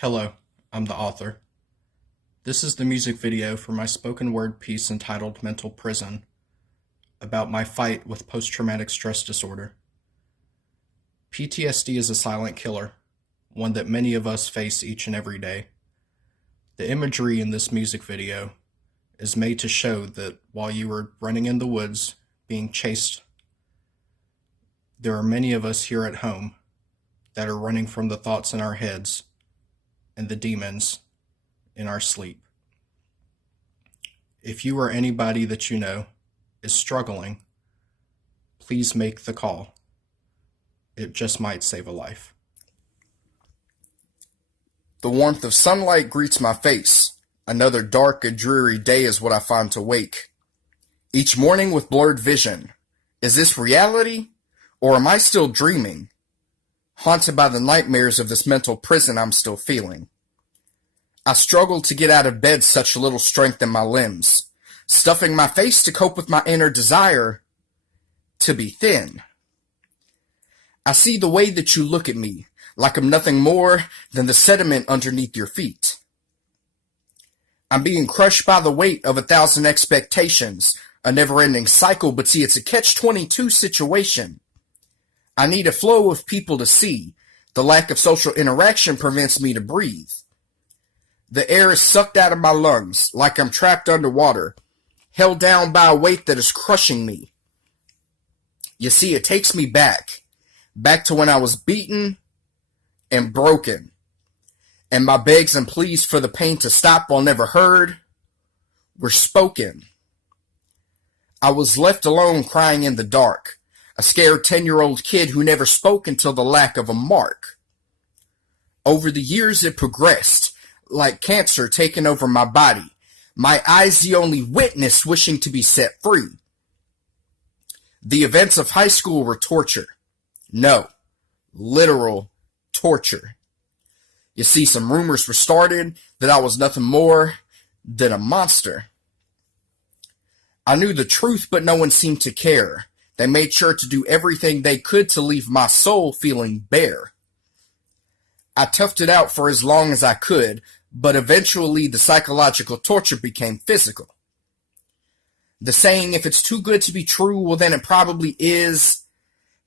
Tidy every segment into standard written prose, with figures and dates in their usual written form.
Hello, I'm the author. This is the music video for my spoken word piece entitled Mental Prison, about my fight with post-traumatic stress disorder. PTSD is a silent killer, one that many of us face each and every day. The imagery in this music video is made to show that while you are running in the woods, being chased, there are many of us here at home that are running from the thoughts in our heads and the demons in our sleep. If you or anybody that you know is struggling, please make the call. It just might save a life. The warmth of sunlight greets my face. Another dark and dreary day is what I find to wake. Each morning with blurred vision. Is this reality? Or am I still dreaming? Haunted by the nightmares of this mental prison I'm still feeling. I struggle to get out of bed, such little strength in my limbs, stuffing my face to cope with my inner desire to be thin. I see the way that you look at me, like I'm nothing more than the sediment underneath your feet. I'm being crushed by the weight of 1,000 expectations, a never-ending cycle, but see, it's a catch-22 situation. I need a flow of people to see. The lack of social interaction prevents me to breathe. The air is sucked out of my lungs, like I'm trapped underwater, held down by a weight that is crushing me. You see, it takes me back to when I was beaten and broken, and my begs and pleas for the pain to stop, while never heard, were spoken. I was left alone crying in the dark, a scared 10-year-old kid who never spoke until the lack of a mark. Over the years it progressed, like cancer taking over my body, my eyes the only witness wishing to be set free. The events of high school were torture. No, literal torture. You see, some rumors were started that I was nothing more than a monster. I knew the truth, but no one seemed to care. They made sure to do everything they could to leave my soul feeling bare. I toughed it out for as long as I could, but eventually the psychological torture became physical. The saying, if it's too good to be true, well then it probably is,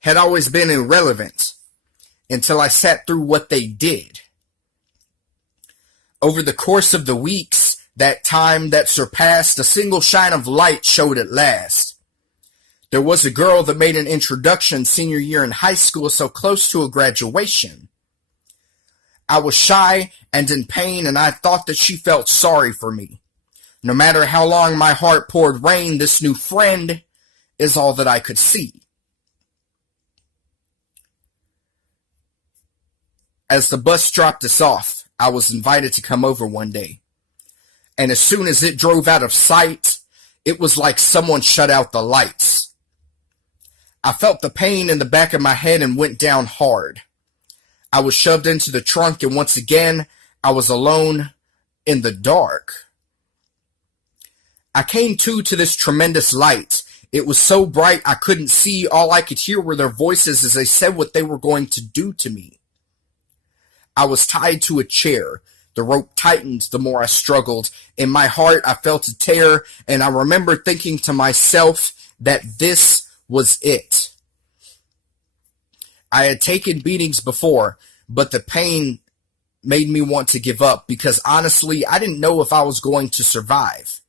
had always been irrelevant, until I sat through what they did. Over the course of the weeks, that time that surpassed, a single shine of light showed at last. There was a girl that made an introduction senior year in high school, so close to a graduation. I was shy and in pain, and I thought that she felt sorry for me. No matter how long my heart poured rain, this new friend is all that I could see. As the bus dropped us off, I was invited to come over one day. And as soon as it drove out of sight, it was like someone shut out the lights. I felt the pain in the back of my head and went down hard. I was shoved into the trunk, and once again, I was alone in the dark. I came to this tremendous light. It was so bright I couldn't see. All I could hear were their voices as they said what they were going to do to me. I was tied to a chair. The rope tightened the more I struggled. In my heart, I felt a tear, and I remember thinking to myself that this was it. I had taken beatings before, but the pain made me want to give up because honestly, I didn't know if I was going to survive.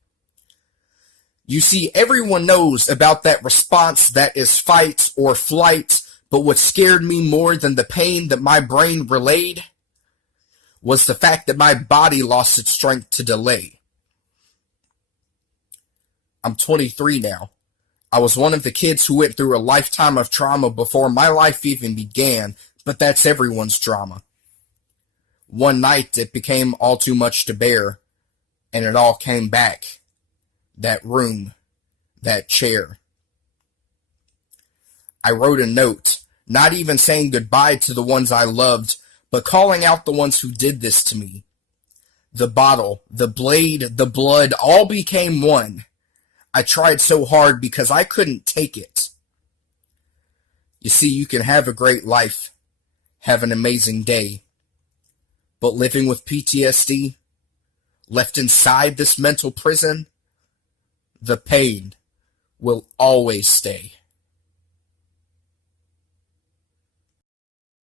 You see, everyone knows about that response that is fight or flight, but what scared me more than the pain that my brain relayed was the fact that my body lost its strength to delay. I'm 23 now. I was one of the kids who went through a lifetime of trauma before my life even began, but that's everyone's drama. One night it became all too much to bear, and it all came back. That room, that chair. I wrote a note, not even saying goodbye to the ones I loved, but calling out the ones who did this to me. The bottle, the blade, the blood, all became one. I tried so hard because I couldn't take it. You see, you can have a great life, have an amazing day, But living with PTSD, left inside this mental prison, the pain will always stay.